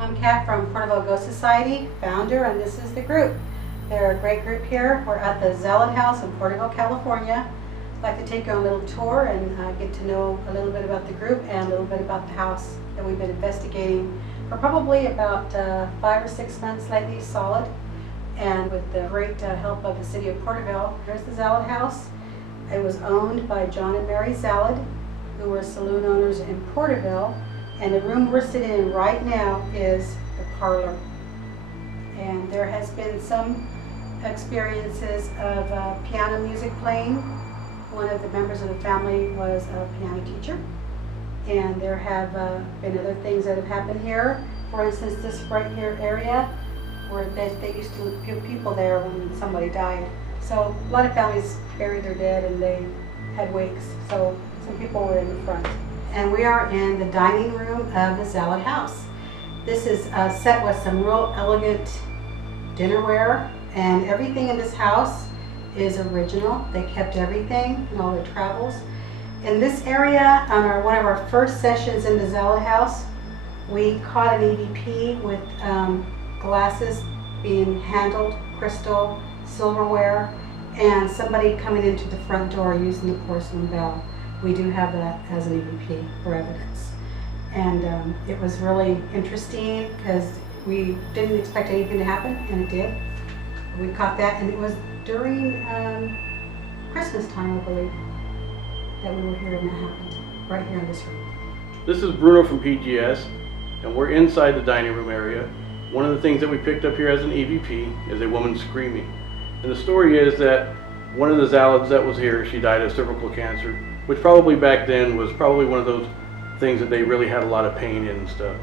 I'm Kat from Porterville Ghost Society, founder, and this is the group. They're a great group here. We're at the Zalud house in Porterville, California. I'd like to take you on a little tour and get to know a little bit about the group and a little bit about the house that we've been investigating for probably about 5 or 6 months lately, solid. And with the great help of the city of Porterville, here's the Zalud house. It was owned by John and Mary Zalud, who were saloon owners in Porterville. And the room we're sitting in right now is the parlor. And there has been some experiences of piano music playing. One of the members of the family was a piano teacher. And there have been other things that have happened here. For instance, this right here area, where they used to give people there when somebody died. So a lot of families buried their dead and they had wakes. So some people were in the front. And we are in the dining room of the Zalud house. This is set with some real elegant dinnerware, and everything in this house is original. They kept everything and all their travels. In this area, on one of our first sessions in the Zalud house, we caught an EVP with glasses being handled, crystal, silverware, and somebody coming into the front door using the porcelain bell. We do have that as an EVP for evidence. And it was really interesting because we didn't expect anything to happen, and it did. We caught that, and it was during Christmas time, I believe, that we were here and that happened, right here in this room. This is Bruno from PGS, and we're inside the dining room area. One of the things that we picked up here as an EVP is a woman screaming. And the story is that one of the Zaluds that was here, she died of cervical cancer, which probably back then was probably one of those things that they really had a lot of pain in and stuff.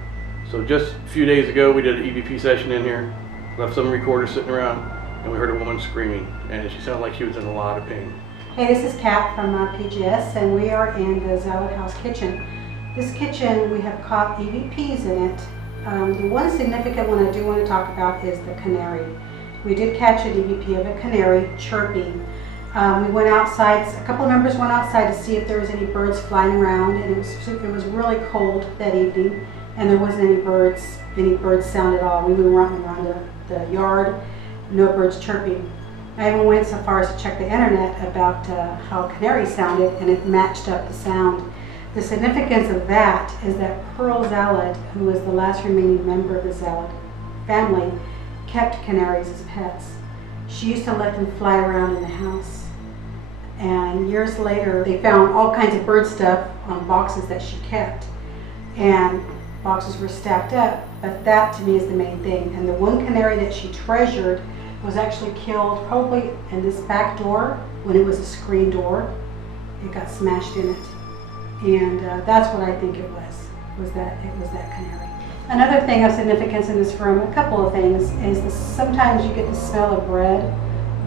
So just a few days ago, we did an EVP session in here, left some recorders sitting around, and we heard a woman screaming, and she sounded like she was in a lot of pain. Hey, this is Kat from PGS, and we are in the Zalud house kitchen. This kitchen, we have caught EVPs in it. The one significant one I do want to talk about is the canary. We did catch an EVP of a canary chirping. We went outside, a couple of members went outside to see if there was any birds flying around, and it was really cold that evening, and there wasn't any bird sound at all. We went around the yard, no birds chirping. I even went so far as to check the internet about how canary sounded, and it matched up the sound. The significance of that is that Pearl Zalud, who was the last remaining member of the Zalud family, kept canaries as pets. She used to let them fly around in the house. And years later, they found all kinds of bird stuff on boxes that she kept. And boxes were stacked up, but that to me is the main thing. And the one canary that she treasured was actually killed probably in this back door when it was a screen door. It got smashed in it. And that's what I think it was that canary. Another thing of significance in this room, a couple of things, is sometimes you get the smell of bread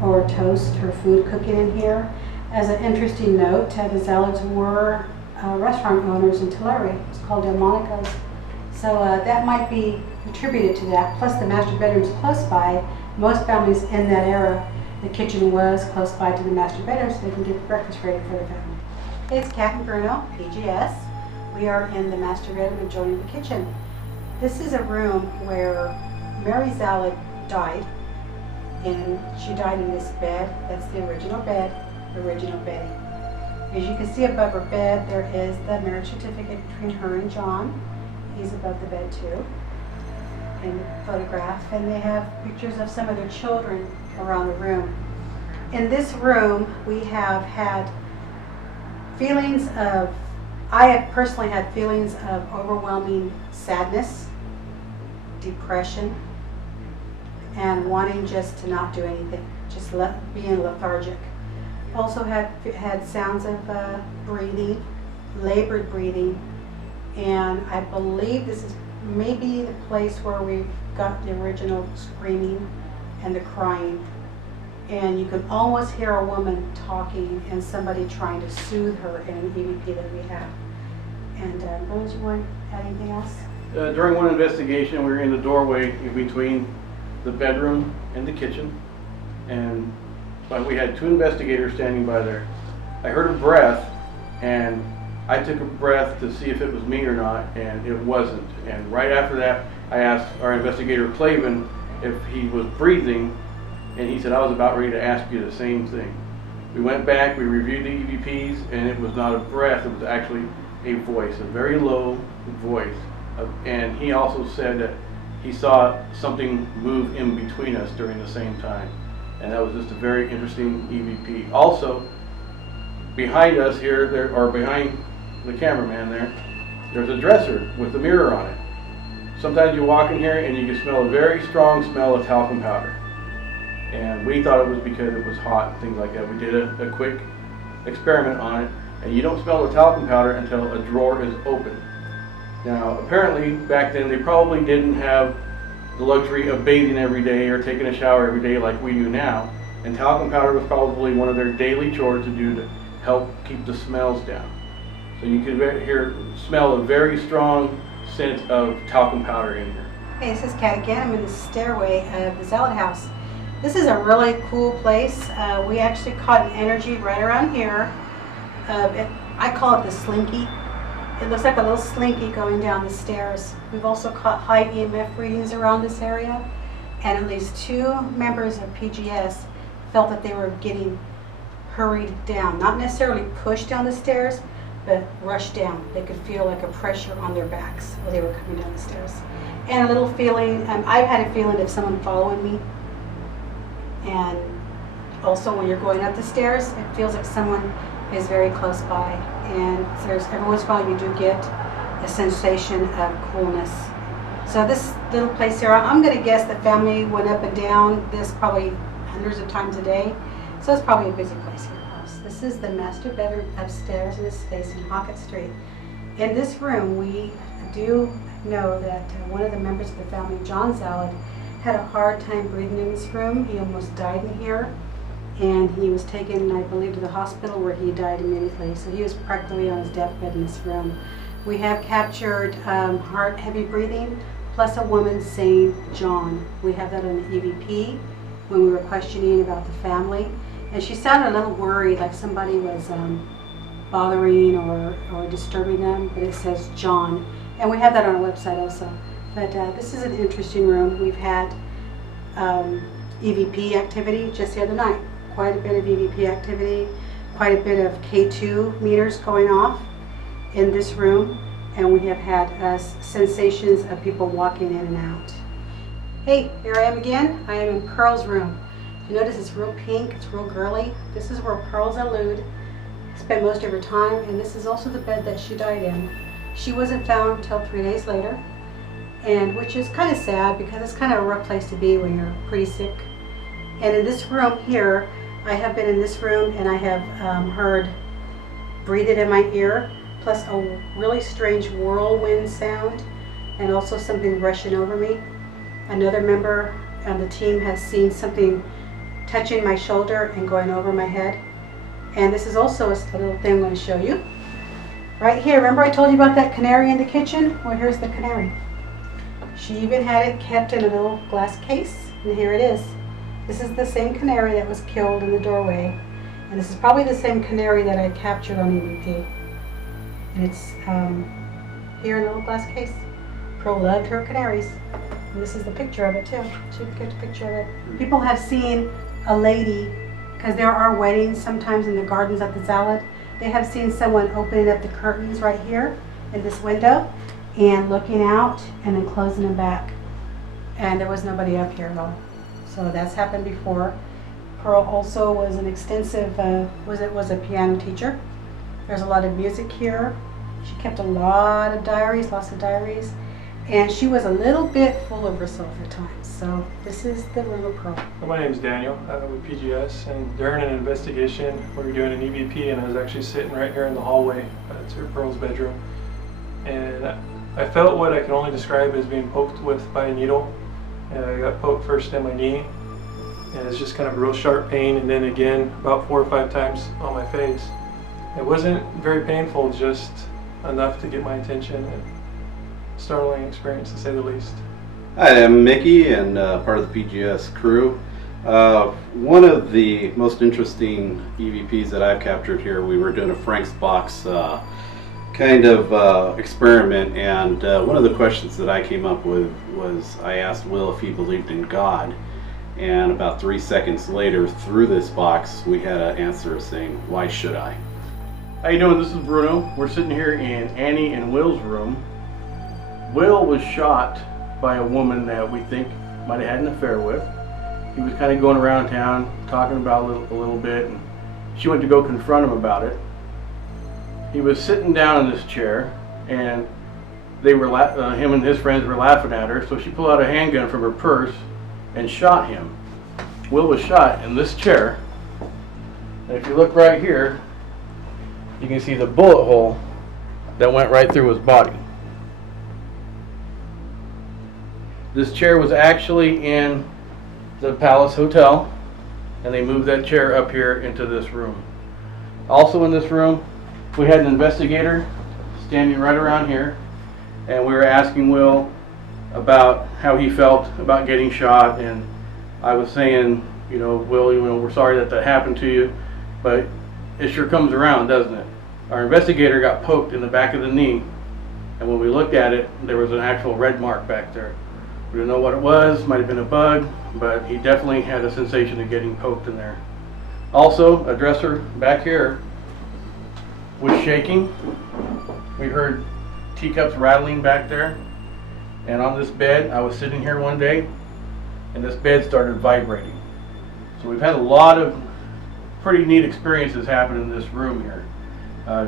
or toast or food cooking in here. As an interesting note, the Zaluds were restaurant owners in Tulare. It's called Delmonico's. So that might be attributed to that. Plus the master bedroom's close by. Most families in that era, the kitchen was close by to the master bedroom so they can get breakfast ready for their family. Hey, it's Kat and Bruno, PGS. We are in the master bedroom adjoining the kitchen. This is a room where Mary Zalud died, and she died in this bed. That's the original bed, original bedding. As you can see above her bed, there is the marriage certificate between her and John. He's above the bed too, in the photograph, and they have pictures of some of their children around the room. In this room, we have had feelings of, I have personally had feelings of overwhelming sadness, depression, and wanting just to not do anything, just being lethargic. Also had sounds of breathing, labored breathing, and I believe this is maybe the place where we got the original screaming and the crying. And you can almost hear a woman talking and somebody trying to soothe her in an EVP that we have. And Rose, you want to add anything else? During one investigation, we were in the doorway in between the bedroom and the kitchen, and we had 2 investigators standing by there. I heard a breath, and I took a breath to see if it was me or not, and it wasn't. And right after that, I asked our investigator Clavin if he was breathing, and he said, I was about ready to ask you the same thing. We went back, we reviewed the EVPs, and it was not a breath, it was actually a voice, a very low voice. And he also said that he saw something move in between us during the same time. And that was just a very interesting EVP. Also, behind us here, or behind the cameraman there's a dresser with a mirror on it. Sometimes you walk in here and you can smell a very strong smell of talcum powder. And we thought it was because it was hot and things like that. We did a quick experiment on it, and you don't smell the talcum powder until a drawer is open. Now, apparently back then they probably didn't have the luxury of bathing every day or taking a shower every day like we do now, and talcum powder was probably one of their daily chores to do to help keep the smells down. So you can smell a very strong scent of talcum powder in here. Hey, this is Kat again. I'm in the stairway of the Zalud house. This is a really cool place. We actually caught an energy right around here. I call it the slinky. It looks like a little slinky going down the stairs. We've also caught high EMF readings around this area, and at least 2 members of PGS felt that they were getting hurried down. Not necessarily pushed down the stairs, but rushed down. They could feel like a pressure on their backs while they were coming down the stairs. And a little feeling, I've had a feeling of someone following me. And also when you're going up the stairs, it feels like someone is very close by. And every once in a while you do get a sensation of coolness. So this little place here, I'm going to guess the family went up and down this probably hundreds of times a day. So it's probably a busy place here. This is the master bedroom upstairs, and it's facing Hockett Street. In this room, we do know that one of the members of the family, John Zalud, had a hard time breathing in this room. He almost died in here, and he was taken, I believe, to the hospital where he died immediately. So he was practically on his deathbed in this room. We have captured heart heavy breathing, plus a woman saying John. We have that on the EVP when we were questioning about the family. And she sounded a little worried, like somebody was bothering or disturbing them, but it says John. And we have that on our website also. But this is an interesting room. We've had EVP activity just the other night. Quite a bit of EVP activity, quite a bit of K2 meters going off in this room. And we have had sensations of people walking in and out. Hey, here I am again. I am in Pearl's room. You notice it's real pink, it's real girly. This is where Pearl Zalud spent most of her time, and this is also the bed that she died in. She wasn't found until 3 days later, and which is kind of sad because it's kind of a rough place to be when you're pretty sick. And in this room here, I have been in this room and I have heard breathing in my ear, plus a really strange whirlwind sound, and also something rushing over me. Another member on the team has seen something touching my shoulder and going over my head. And this is also a little thing I'm going to show you. Right here, remember I told you about that canary in the kitchen? Well, here's the canary. She even had it kept in a little glass case, and here it is. This is the same canary that was killed in the doorway, and this is probably the same canary that I captured on EVP. And it's here in a little glass case. Pearl loved her canaries. And this is the picture of it too. She kept a picture of it. People have seen a lady, because there are weddings sometimes in the gardens at the Zalud, they have seen someone opening up the curtains right here in this window and looking out and then closing them back. And there was nobody up here at all. So that's happened before. Pearl also was an extensive, was a piano teacher. There's a lot of music here. She kept a lot of diaries, lots of diaries. And she was a little bit full of herself at times. So this is the room of Pearl. My name's Daniel with PGS, and during an investigation we were doing an EVP, and I was actually sitting right here in the hallway to Pearl's bedroom, and I felt what I can only describe as being poked with by a needle. And I got poked first in my knee, and it's just kind of a real sharp pain, and then again about 4 or 5 times on my face. It wasn't very painful, just enough to get my attention. And startling experience to say the least. Hi, I'm Mickey and part of the PGS crew. One of the most interesting EVPs that I've captured here, we were doing a Frank's Box kind of experiment, and one of the questions that I came up with was I asked Will if he believed in God, and about 3 seconds later through this box we had an answer saying, "Why should I?" How you doing? This is Bruno. We're sitting here in Annie and Will's room. Will was shot by a woman that we think might have had an affair with. He was kind of going around town talking about a little bit, and she went to go confront him about it. He was sitting down in this chair, and they were him and his friends were laughing at her, so she pulled out a handgun from her purse and shot him. Will was shot in this chair, and if you look right here, you can see the bullet hole that went right through his body. This chair was actually in the Palace Hotel, and they moved that chair up here into this room. Also in this room, we had an investigator standing right around here, and we were asking Will about how he felt about getting shot, and I was saying, Will, we're sorry that happened to you, but it sure comes around, doesn't it? Our investigator got poked in the back of the knee, and when we looked at it, there was an actual red mark back there. We don't know what it was, might have been a bug, but he definitely had a sensation of getting poked in there. Also, a dresser back here was shaking. We heard teacups rattling back there. And on this bed, I was sitting here one day, and this bed started vibrating. So we've had a lot of pretty neat experiences happen in this room here.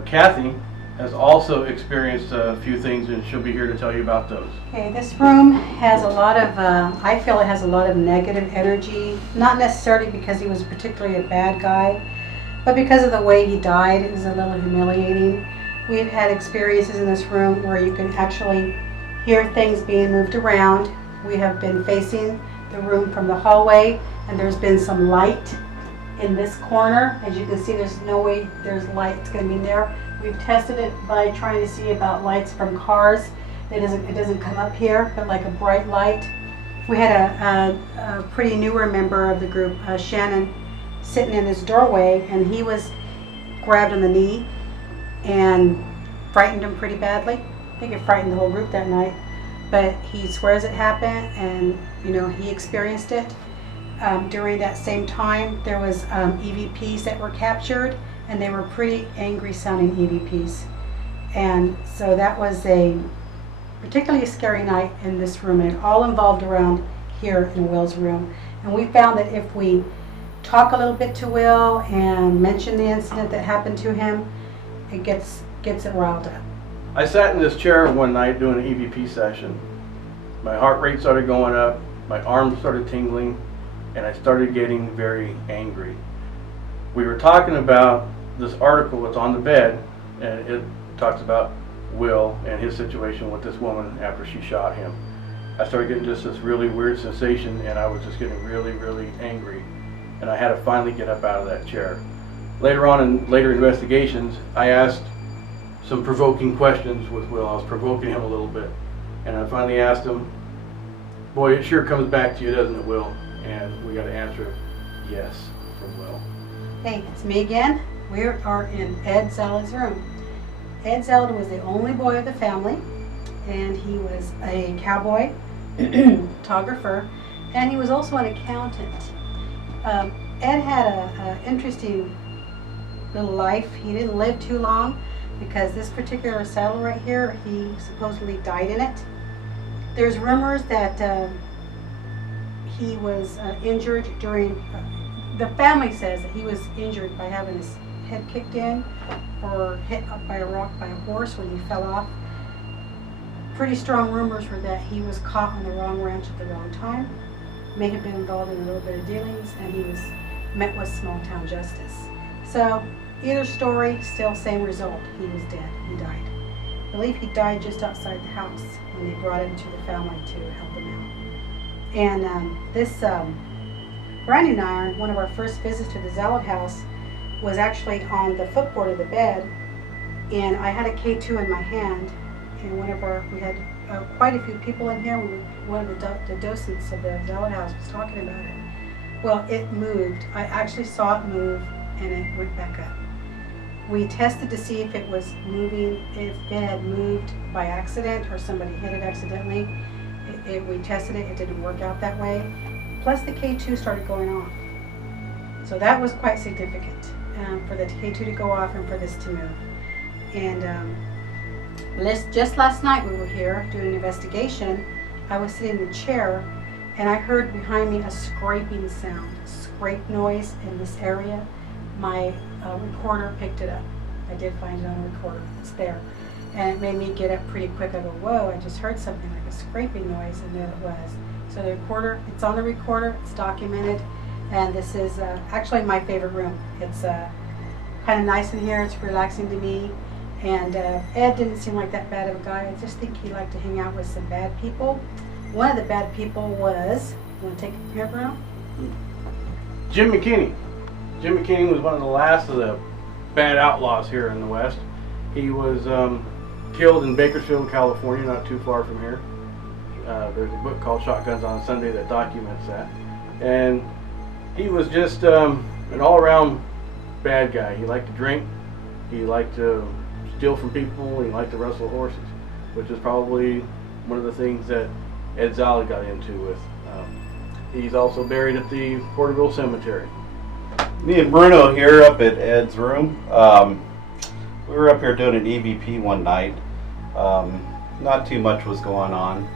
Kathy has also experienced a few things, and she'll be here to tell you about those. Okay, this room has a lot of, I feel it has a lot of negative energy, not necessarily because he was particularly a bad guy, but because of the way he died. It was a little humiliating. We've had experiences in this room where you can actually hear things being moved around. We have been facing the room from the hallway, and there's been some light in this corner. As you can see, there's no way there's light that's going to be there. We've tested it by trying to see about lights from cars. It doesn't come up here, but like a bright light. We had a pretty newer member of the group, Shannon, sitting in this doorway, and he was grabbed on the knee and frightened him pretty badly. I think it frightened the whole group that night, but he swears it happened, and he experienced it. During that same time, there was EVPs that were captured, and they were pretty angry sounding EVPs. And so that was a particularly scary night in this room, and it all involved around here in Will's room. And we found that if we talk a little bit to Will and mention the incident that happened to him, it gets it riled up. I sat in this chair one night doing an EVP session. My heart rate started going up, my arms started tingling, and I started getting very angry. We were talking about this article that's on the bed, and it talks about Will and his situation with this woman after she shot him. I started getting just this really weird sensation, and I was just getting really, really angry, and I had to finally get up out of that chair. Later on in later investigations, I asked some provoking questions with Will. I was provoking him a little bit, and I finally asked him, "Boy, it sure comes back to you, doesn't it, Will?" And we got an answer, yes, from Will. Hey, it's me again. We are in Ed Zalud's room. Ed Zalud was the only boy of the family, and he was a cowboy, photographer, and he was also an accountant. Ed had an interesting little life. He didn't live too long because this particular saddle right here, he supposedly died in it. There's rumors that he was injured during, the family says that he was injured by having his head kicked in or hit up by a rock by a horse when he fell off. Pretty strong rumors were that he was caught on the wrong ranch at the wrong time, may have been involved in a little bit of dealings, and he was met with small town justice. So either story, still same result. He was dead. He died. I believe he died just outside the house when they brought him to the family to help him out. And this branding iron, one of our first visits to the Zalud house, was actually on the footboard of the bed, and I had a K2 in my hand, and we had quite a few people in here. One of the docents of the Zalud house was talking about it. Well, it moved. I actually saw it move, and it went back up. We tested to see if it was moving, if it had moved by accident or somebody hit it accidentally. We tested it, it didn't work out that way. Plus the K2 started going off. So that was quite significant for the K2 to go off and for this to move. And just last night we were here doing an investigation. I was sitting in the chair and I heard behind me a scraping sound, a scrape noise in this area. My recorder picked it up. I did find it on the recorder. It's there. And it made me get up pretty quick. I go, whoa, I just heard something like a scraping noise, and there it was. So the recorder, it's on the recorder, it's documented, and this is actually my favorite room. It's kind of nice in here, it's relaxing to me, and Ed didn't seem like that bad of a guy. I just think he liked to hang out with some bad people. One of the bad people was, you want to take it here, Bruno? Jim McKinney. Jim McKinney was one of the last of the bad outlaws here in the West. He was killed in Bakersfield, California, not too far from here. There's a book called Shotguns on Sunday that documents that. And he was just an all-around bad guy. He liked to drink, he liked to steal from people, he liked to wrestle horses, which is probably one of the things that Ed Zalud got into with. He's also buried at the Porterville Cemetery. Me and Bruno here up at Ed's room. We were up here doing an EVP one night. Not too much was going on.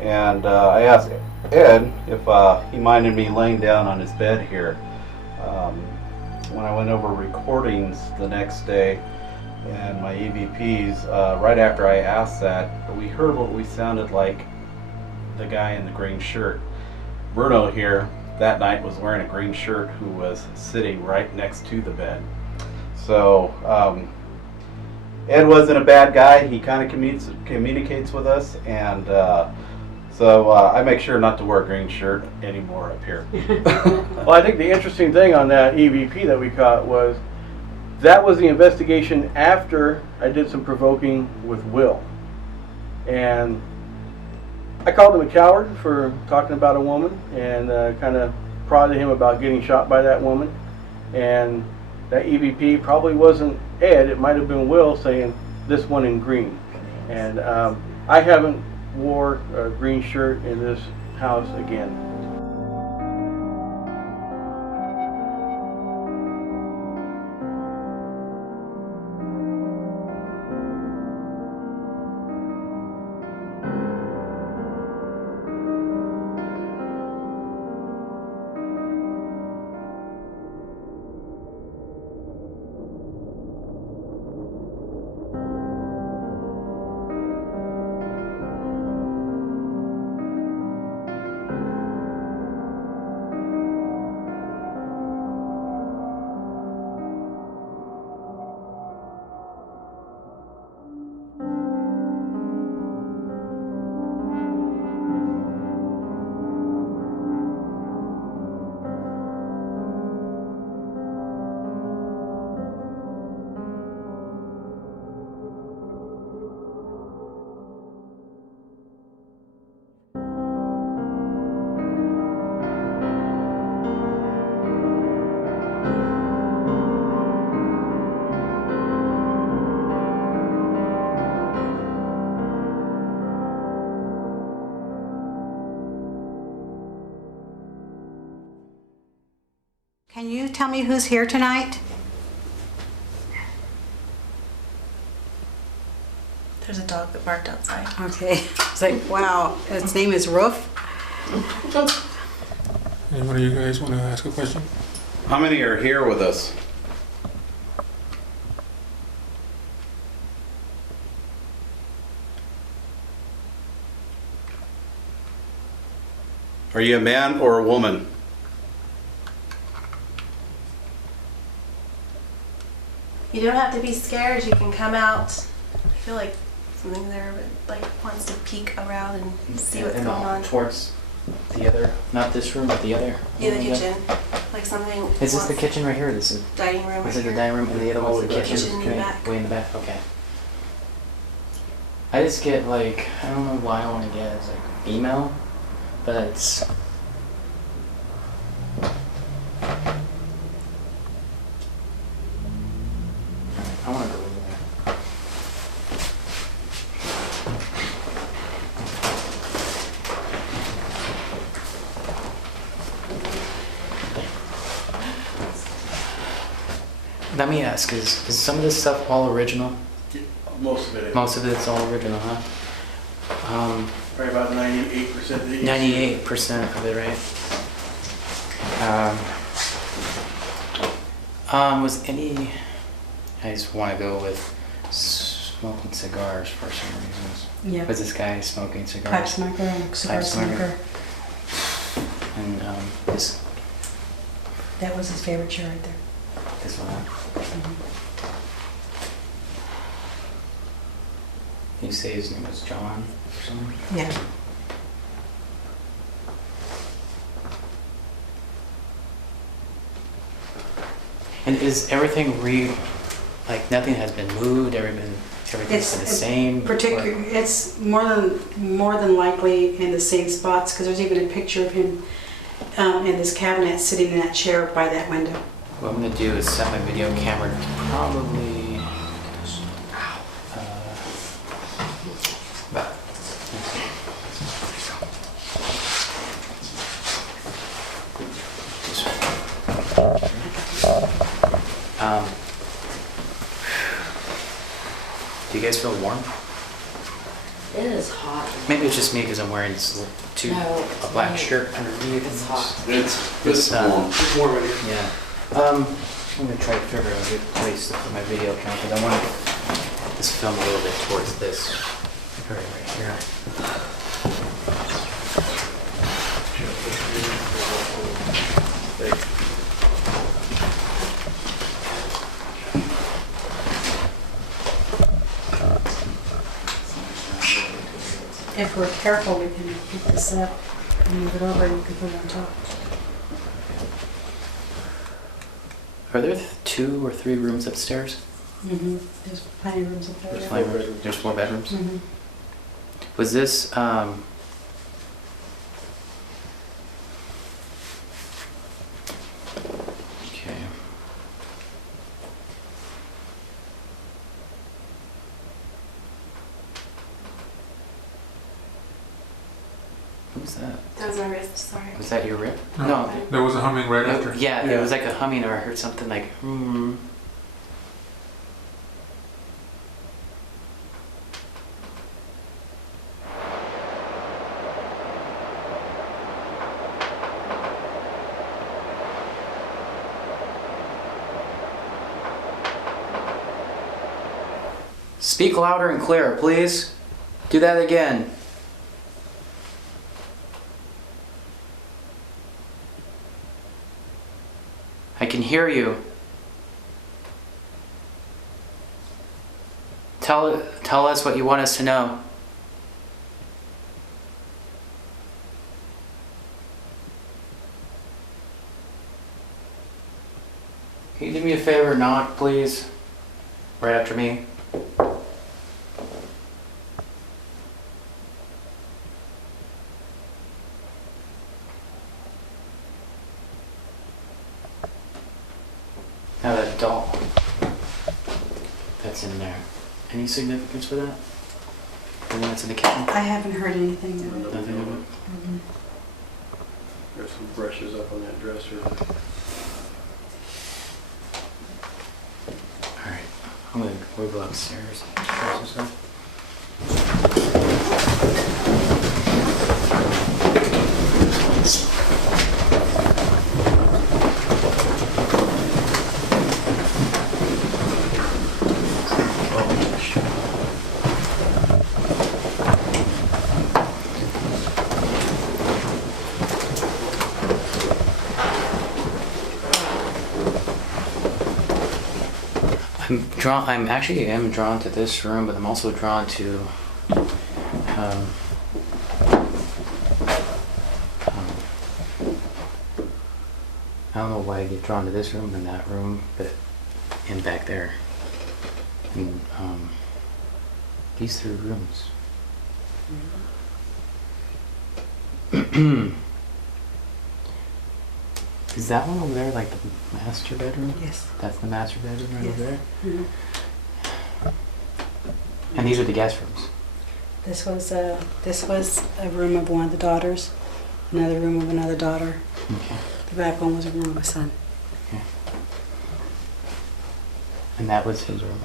And I asked Ed if he minded me laying down on his bed here. When I went over recordings the next day and my EVPs, right after I asked that, we heard what we sounded like the guy in the green shirt. Bruno here that night was wearing a green shirt who was sitting right next to the bed. So Ed wasn't a bad guy. He kind of communicates with us, and so I make sure not to wear a green shirt anymore up here. Well, I think the interesting thing on that EVP that we caught was that was the investigation after I did some provoking with Will. And I called him a coward for talking about a woman, and kind of prodded him about getting shot by that woman. And that EVP probably wasn't Ed, it might have been Will saying this one in green. And I haven't wore a green shirt in this house again. Can you tell me who's here tonight? There's a dog that barked outside. Okay. It's like, wow. Its name is Ruff. And what do you guys want to ask a question? How many are here with us? Are you a man or a woman? You don't have to be scared. You can come out. I feel like something there, but like wants to peek around and see what's going on. Towards the other, not this room, but the other. Yeah, the kitchen. Like something. Is this the kitchen right here? Or this is dining room. Is right it the here. dining room and the other one's the kitchen? Kitchen in the Okay, back. way in the back. Okay. I just get like, I don't know why I want to get it's like female, but it's. Let me ask, is some of this stuff all original? Most of it is. Most of it's all original, huh? Probably about 98% of these. 98% of it, right? Was any... I just want to go with smoking cigars for some reasons. Yeah. Was this guy smoking cigars? Pipe smoker and cigar Pipe smoker. smoker. And this That was his favorite chair right there. one. You say his name was John or something? Yeah. And is everything like nothing has been moved, everything's the same? It's more than likely in the same spots, because there's even a picture of him in this cabinet sitting in that chair by that window. What I'm gonna do is set my video camera to probably about do you guys feel warm? It is hot. Maybe it's just me because I'm wearing this No, a black it's shirt underneath. It's hot. It's warm. It's warm in here. Yeah. I'm gonna try to figure out a good place to put my video camera because I want this film a little bit towards this area right here. If we're careful, we can pick this up and move it over and you can put it on top. Are there 2 or 3 rooms upstairs? There's plenty of rooms up there. There's yeah. 5 rooms. There's 4 bedrooms. Mhm. Was this okay? What was that? That was my wrist, sorry. Was that your rib? No. There was a humming right after. Yeah, it was like a humming, or I heard something like hmm. Speak louder and clearer, please. Do that again. I can hear you. Tell us what you want us to know. Can you do me a favor, knock, please? Right after me. Now that doll that's in there, any significance for that? The one that's in the kitchen? I haven't heard anything of it. Nothing of it? There's some brushes up on that dresser. Alright, we'll go upstairs. Try some stuff. I'm actually drawn to this room, but I'm also drawn to I don't know why I get drawn to this room and that room, but and back there. And these 3 rooms. Is that one over there like the master bedroom? Yes. That's the master bedroom right Yes. over there? Mhm. And these are the guest rooms? This was a room of one of the daughters, another room of another daughter. Okay. The back one was a room of my son. Okay. And that was his room?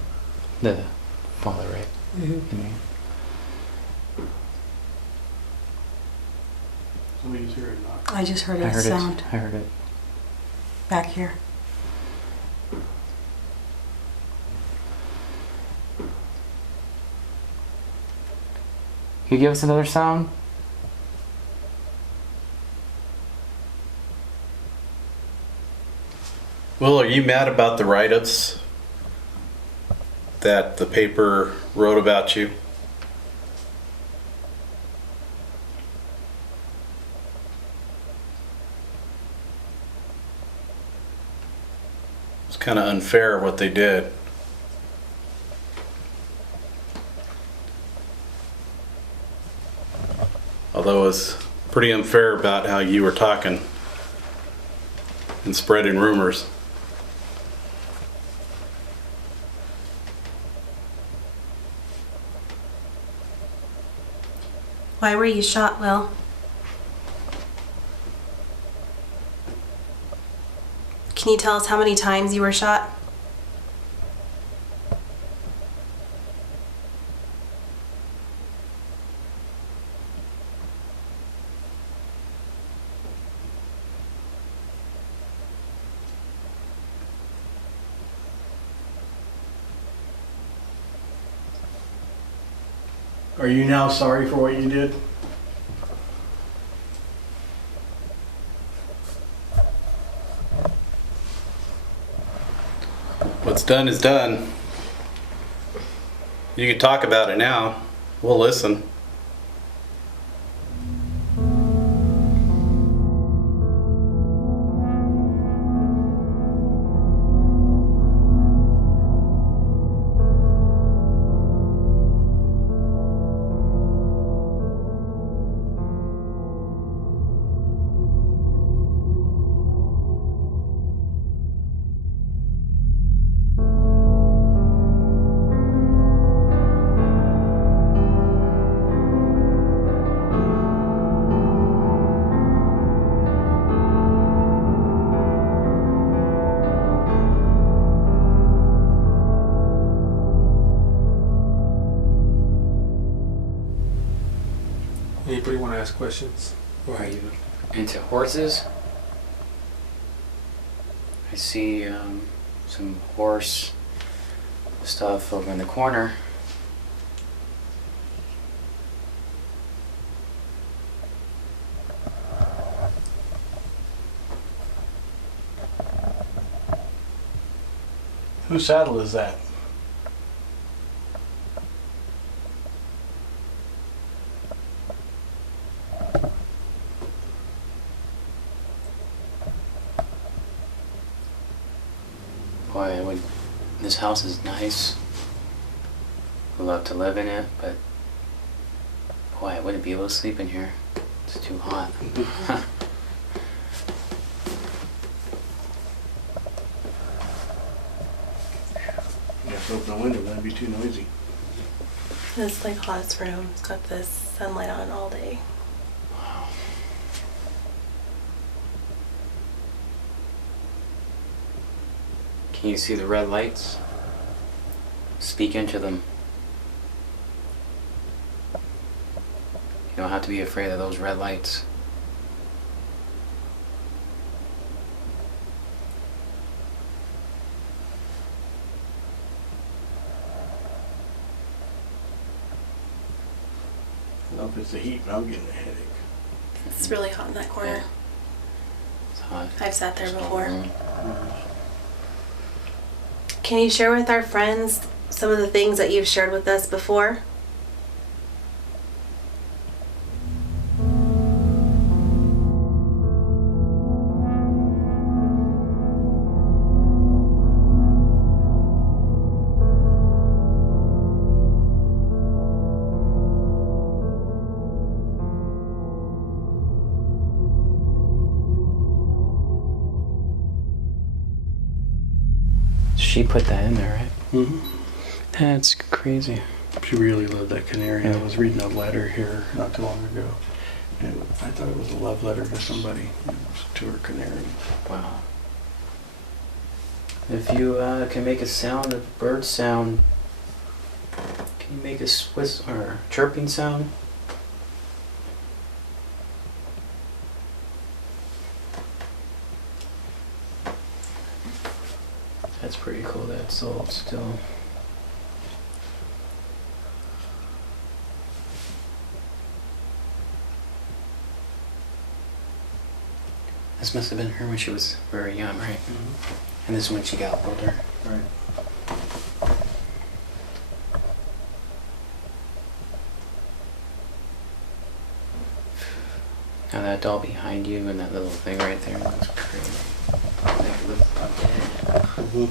The father, right? Mm-hmm. Somebody's here or not? I just heard I a heard sound it. I heard it. back here. Can you give us another sound? Will, are you mad about the write-ups that the paper wrote about you? It's kind of unfair what they did. Although it was pretty unfair about how you were talking and spreading rumors. Why were you shot, Will? Can you tell us how many times you were shot? Are you now sorry for what you did? What's done is done. You can talk about it now. We'll listen. Anybody want to ask questions? Are you into horses? I see some horse stuff over in the corner. Whose saddle is that? Boy, this house is nice. I'd love to live in it, but boy, I wouldn't be able to sleep in here. It's too hot. You have to open the window, that'd be too noisy. This is like hottest room. It's got this sunlight on all day. Wow. Can you see the red lights? Speak into them. You don't have to be afraid of those red lights. I don't know if it's the heat, but I'm getting a headache. It's really hot in that corner. It's hot. I've sat there Small before. room. Can you share with our friends some of the things that you've shared with us before? She put that in there, right? Mm-hmm. That's crazy. She really loved that canary. I was reading a letter here not too long ago, and I thought it was a love letter to somebody. It was to her canary. Wow. If you can make a sound, a bird sound, can you make a Swiss or chirping sound? That's pretty cool. That's sold still. This must have been her when she was very young, right? Mm-hmm. And this is when she got older. Right. Now that doll behind you and that little thing right there looks crazy. Like it looks dead. Mm-hmm.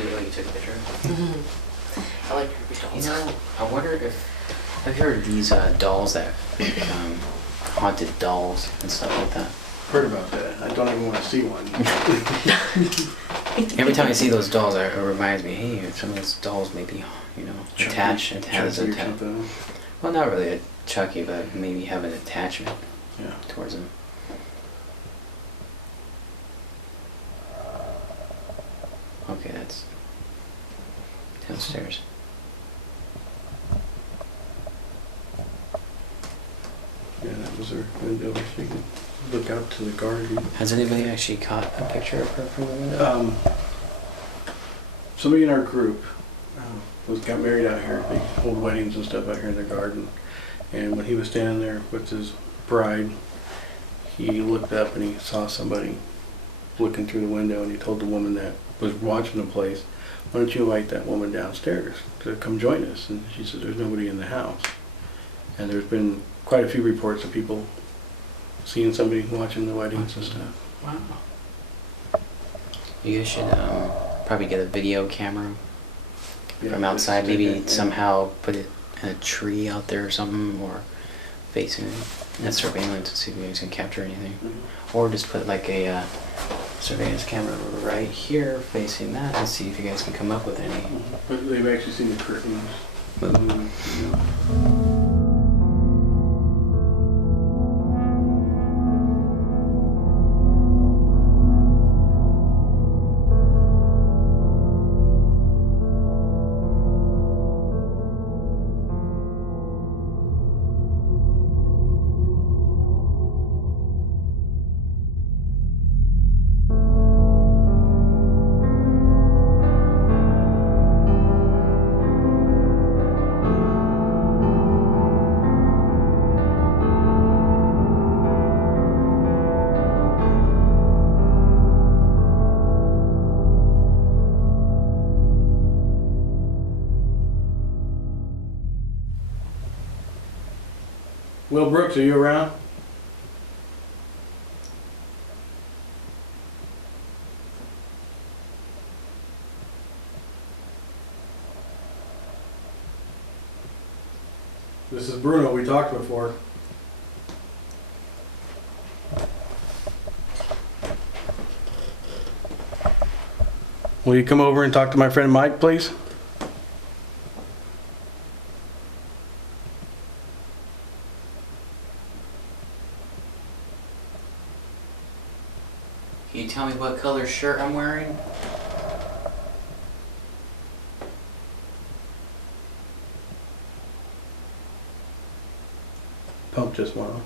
You took a picture of it? I like your dolls. You know, I wonder if, have you heard of these dolls that, haunted dolls and stuff like that? Heard about that. I don't even want to see one. Every time I see those dolls, it reminds me, hey, some of those dolls may be, you know, attached. It has Chucky a or something. well, not really a Chucky, but maybe have an attachment Yeah. towards them. Okay, that's downstairs. Yeah, that was her window. She could look out to the garden. Has anybody actually caught a picture of her from the window? Somebody in our group got married out here. They hold weddings and stuff out here in their garden. And when he was standing there with his bride, he looked up and he saw somebody looking through the window, and he told the woman that was watching the place, "Why don't you invite that woman downstairs to come join us?" And she said, "There's nobody in the house." And there's been quite a few reports of people seeing somebody watching the weddings and stuff. Wow. You guys should probably get a video camera from outside. Maybe somehow put it in a tree out there or something, or facing it. And surveillance to see if you guys can capture anything. Mm-hmm. Or just put like a surveillance camera right here facing that and see if you guys can come up with any. Mm-hmm. But they've actually seen the curtains. Will Brooks, are you around? This is Bruno, we talked before. Will you come over and talk to my friend Mike, please? Can you tell me what color shirt I'm wearing? Pump just went on.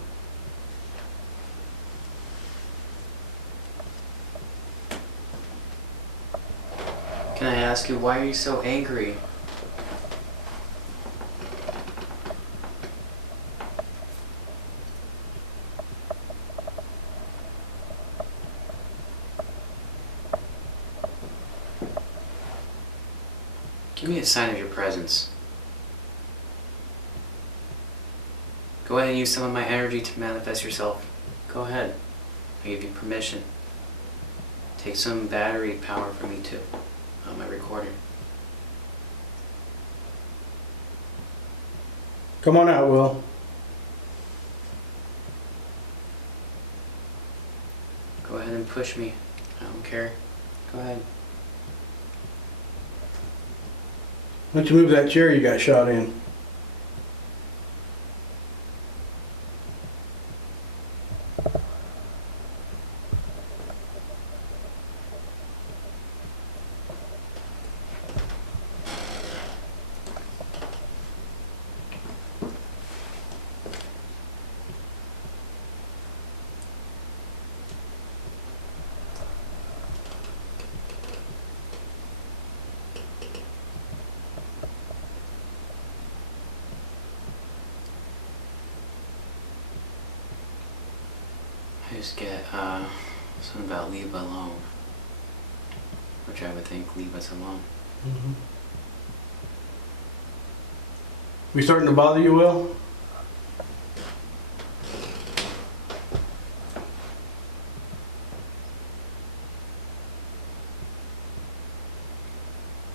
Can I ask you, why are you so angry? Give me a sign of your presence. Go ahead and use some of my energy to manifest yourself. Go ahead. I give you permission. Take some battery power from me too. On my recording. Come on out, Will. Go ahead and push me. I don't care. Go ahead. Why don't you move that chair you got shot in? I just get something about leave alone, which I would think leave us alone. Mm-hmm. We starting to bother you, Will?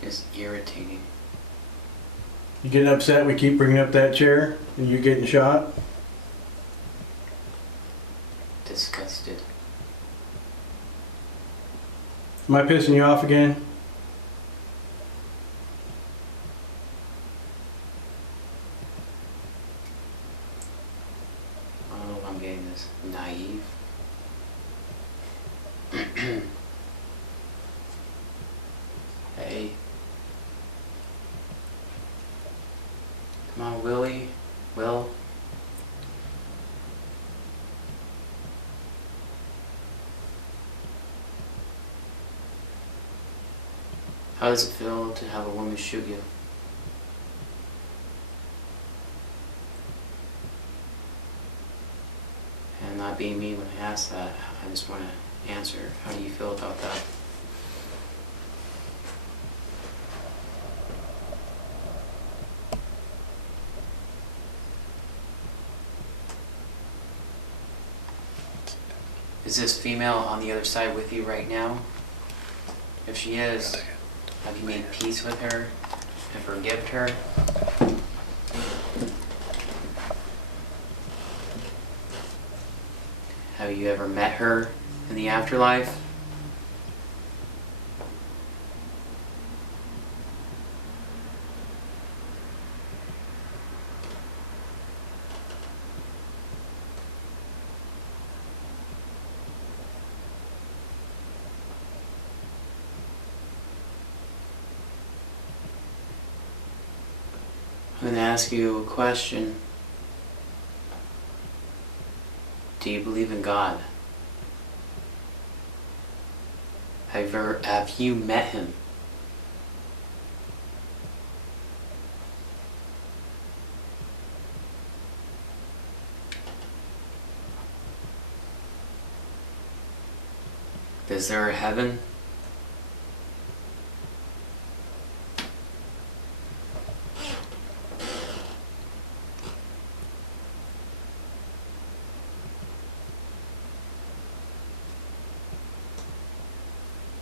It's irritating. You getting upset we keep bringing up that chair and you getting shot? Disgusted. Am I pissing you off again? I don't know if I'm getting this naive. Hey. Come on, Willie. Will. How does it feel to have a woman shoot you? And not being mean when I ask that, I just want to answer. How do you feel about that? Is this female on the other side with you right now? If she is, have you made peace with her and forgiven her? Have you ever met her in the afterlife? I'm going to ask you a question. Do you believe in God? Have you met him? Is there a heaven?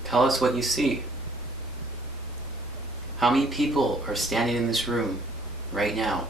Tell us what you see. How many people are standing in this room right now?